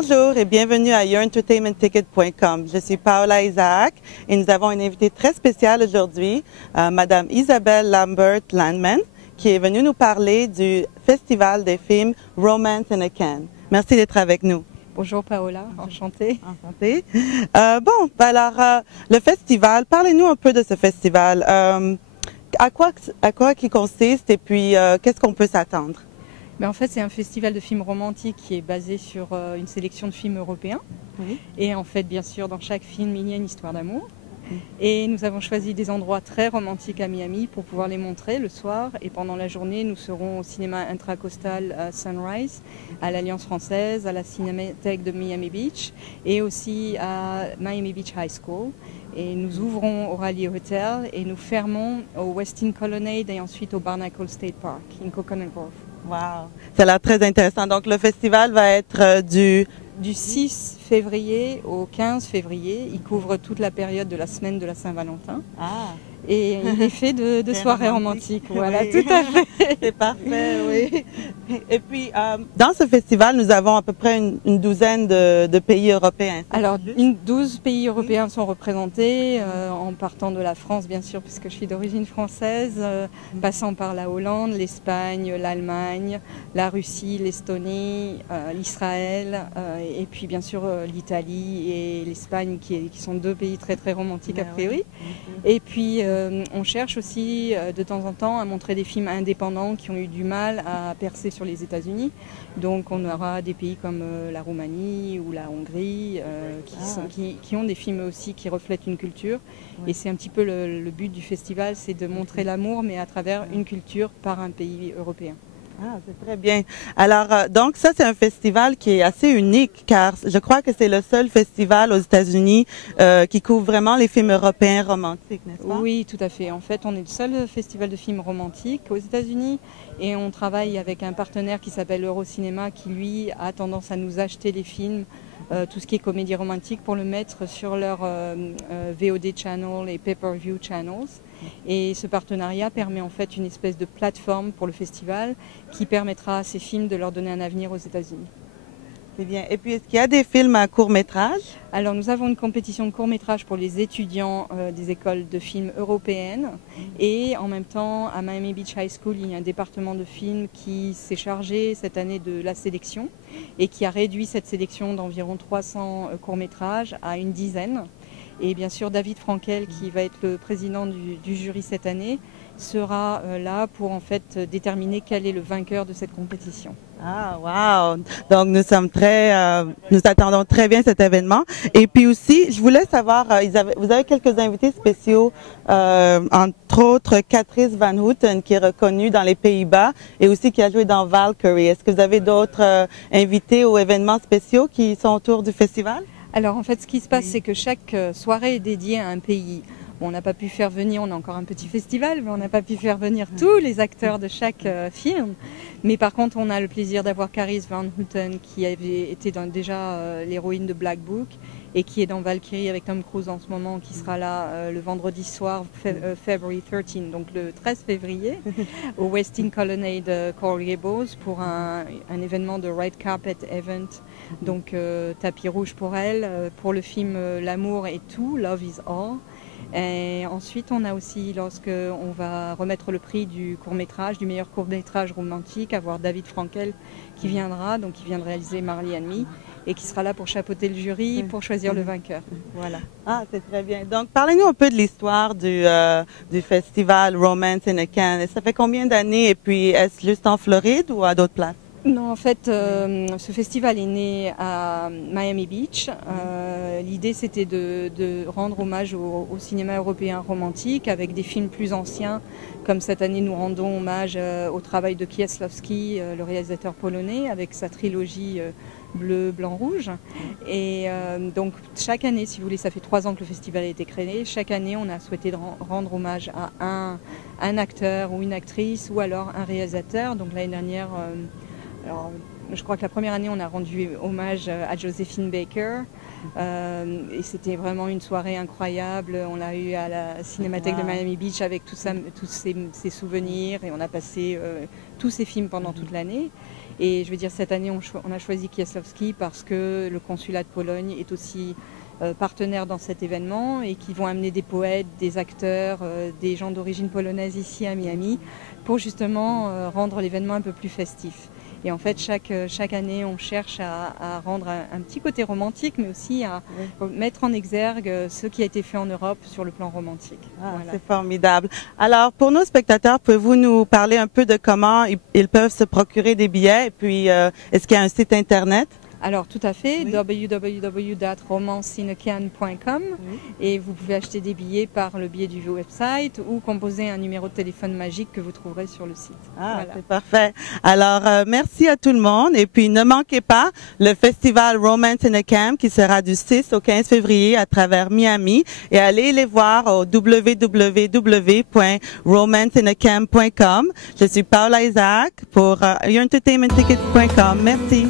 Bonjour et bienvenue à YourEntertainmentTicket.com. Je suis Paola Isaac et nous avons une invitée très spéciale aujourd'hui, Madame Isabelle Lambert-Landman, qui est venue nous parler du Festival des films Romance in a Can. Merci d'être avec nous. Bonjour Paola, enchantée. Enchantée. Le festival, parlez-nous un peu de ce festival. À quoi il consiste et puis qu'est-ce qu'on peut s'attendre? En fait, c'est un festival de films romantiques qui est basé sur une sélection de films européens. Oui. Et en fait, bien sûr, dans chaque film, il y a une histoire d'amour. Et nous avons choisi des endroits très romantiques à Miami pour pouvoir les montrer le soir. Et pendant la journée, nous serons au cinéma Intracoastal Sunrise, à l'Alliance française, à la Cinémathèque de Miami Beach et aussi à Miami Beach High School. Et nous ouvrons au Raleigh Hotel et nous fermons au Westin Colonnade et ensuite au Barnacle State Park, in Coconut Grove. Wow! Ça a l'air très intéressant. Donc, le festival va être du 6 février au 15 février. Il couvre toute la période de la semaine de la Saint-Valentin. Ah! Et il est fait de soirées romantiques. Voilà, oui. tout à fait. C'est parfait, oui. Et puis, dans ce festival, nous avons à peu près une douzaine de pays européens. Alors, 12 pays européens sont représentés, en partant de la France, bien sûr, puisque je suis d'origine française, passant par la Hollande, l'Espagne, l'Allemagne, la Russie, l'Estonie, l'Israël, et puis bien sûr l'Italie et l'Espagne, qui sont deux pays très très romantiques a priori. Et puis, on cherche aussi de temps en temps à montrer des films indépendants qui ont eu du mal à percer sur les États-Unis. Donc on aura des pays comme la Roumanie ou la Hongrie qui ont des films aussi qui reflètent une culture. Ouais. Et c'est un petit peu le but du festival, c'est de montrer l'amour mais à travers une culture par un pays européen. Ah, c'est très bien. Alors, donc ça, c'est un festival qui est assez unique car je crois que c'est le seul festival aux États-Unis qui couvre vraiment les films européens romantiques, n'est-ce pas? Oui, tout à fait. En fait, on est le seul festival de films romantiques aux États-Unis et on travaille avec un partenaire qui s'appelle Eurocinéma qui, lui, a tendance à nous acheter les films, tout ce qui est comédie romantique, pour le mettre sur leur VOD channel et pay-per-view channels. Et ce partenariat permet en fait une espèce de plateforme pour le festival qui permettra à ces films de leur donner un avenir aux États-Unis. C'est bien. Et puis, est-ce qu'il y a des films à court-métrage? Alors, nous avons une compétition de court-métrage pour les étudiants des écoles de films européennes. Et en même temps, à Miami Beach High School, il y a un département de films qui s'est chargé cette année de la sélection et qui a réduit cette sélection d'environ 300 courts-métrages à une dizaine. Et bien sûr, David Frankel, qui va être le président du jury cette année, sera là pour en fait déterminer quel est le vainqueur de cette compétition. Ah, wow! Donc, nous attendons très bien cet événement. Et puis aussi, je voulais savoir, vous avez quelques invités spéciaux, entre autres Catrice Van Houten, qui est reconnue dans les Pays-Bas et aussi qui a joué dans Valkyrie. Est-ce que vous avez d'autres invités ou événements spéciaux qui sont autour du festival? Alors en fait, ce qui se passe, c'est que chaque soirée est dédiée à un pays. On n'a pas pu faire venir, on a encore un petit festival, mais on n'a pas pu faire venir tous les acteurs de chaque film. Mais par contre, on a le plaisir d'avoir Catrice Van Houten, qui avait été déjà l'héroïne de Black Book et qui est dans Valkyrie avec Tom Cruise en ce moment, qui sera là le vendredi soir, February 13, donc le 13 février, au Westin Colonnade Coral Gables pour un événement de Red Carpet Event. Donc tapis rouge pour elle, pour le film L'amour et tout, Love is All. Et ensuite, on a aussi, lorsqu'on va remettre le prix du court-métrage, du meilleur court-métrage romantique, avoir David Frankel qui viendra, donc qui vient de réaliser Marley and Me, et qui sera là pour chapeauter le jury, pour choisir le vainqueur. Voilà. Ah, c'est très bien. Donc, parlez-nous un peu de l'histoire du festival Romance in a Can. Ça fait combien d'années et puis est-ce juste en Floride ou à d'autres places? Non, en fait, ce festival est né à Miami Beach. L'idée, c'était de rendre hommage au cinéma européen romantique avec des films plus anciens. Comme cette année, nous rendons hommage au travail de Kieślowski, le réalisateur polonais, avec sa trilogie bleu, blanc, rouge. Et donc, chaque année, si vous voulez, ça fait 3 ans que le festival a été créé. Chaque année, on a souhaité rendre hommage à un acteur ou une actrice ou alors un réalisateur. Donc, l'année dernière... Alors, je crois que la première année, on a rendu hommage à Josephine Baker et c'était vraiment une soirée incroyable. On l'a eu à la Cinémathèque de Miami Beach avec tous ses souvenirs et on a passé tous ses films pendant toute l'année. Et je veux dire, cette année, on a choisi Kieslowski parce que le consulat de Pologne est aussi partenaires dans cet événement et qui vont amener des poètes, des acteurs, des gens d'origine polonaise ici à Miami pour justement rendre l'événement un peu plus festif. Et en fait, chaque année, on cherche à rendre un petit côté romantique, mais aussi à mettre en exergue ce qui a été fait en Europe sur le plan romantique. Ah, voilà. C'est formidable. Alors, pour nos spectateurs, pouvez-vous nous parler un peu de comment ils peuvent se procurer des billets? Et puis, est-ce qu'il y a un site Internet? Alors tout à fait, Oui. www.romanceinacam.com et vous pouvez acheter des billets par le biais du website ou composer un numéro de téléphone magique que vous trouverez sur le site. Ah, Voilà. c'est parfait. Alors, merci à tout le monde. Et puis, ne manquez pas le festival Romance in a Camp qui sera du 6 au 15 février à travers Miami. Et allez les voir au www.romanceinacamp.com. Je suis Paula Isaac pour yourentertainmenttickets.com. Merci.